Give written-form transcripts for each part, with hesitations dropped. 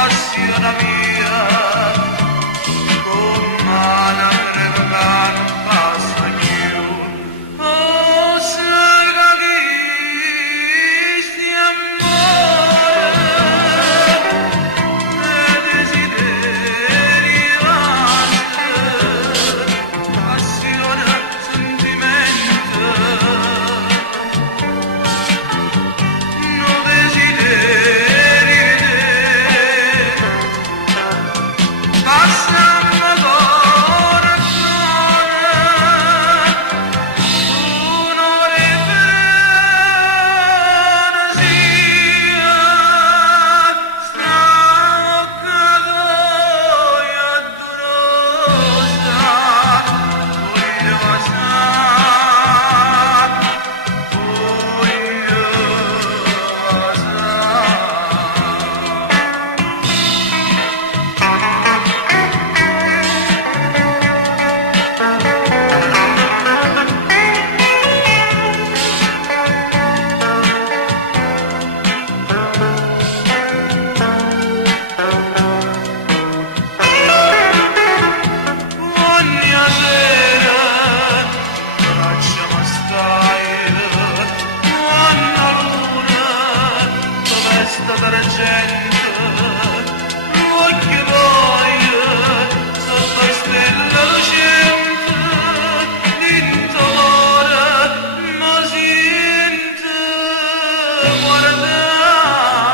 passione mia, con mano tremare non passa più. Oh, sai che sti amore, e desideri vasti, passione, sentimento, no desideri vedere, passando corazzone, un'ora e frenesia, staccato e addolosa, ogni sera lasciamo stare, quando luna dove sta d'argento, l'occhio poi sotto stella lucente, dinto l'ora ma sente guardare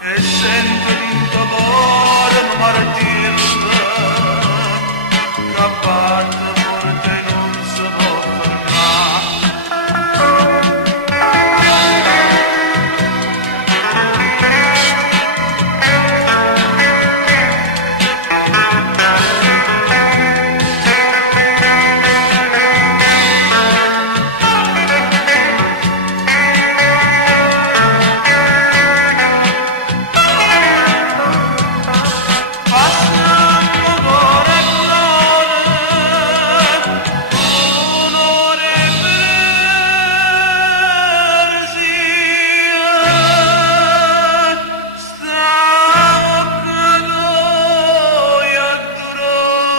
e sento dinto l'ora ma martirla, che batte forte e non si può fermare. Passiamo corazzone, un'ora e frenesia, staccato e addolosa,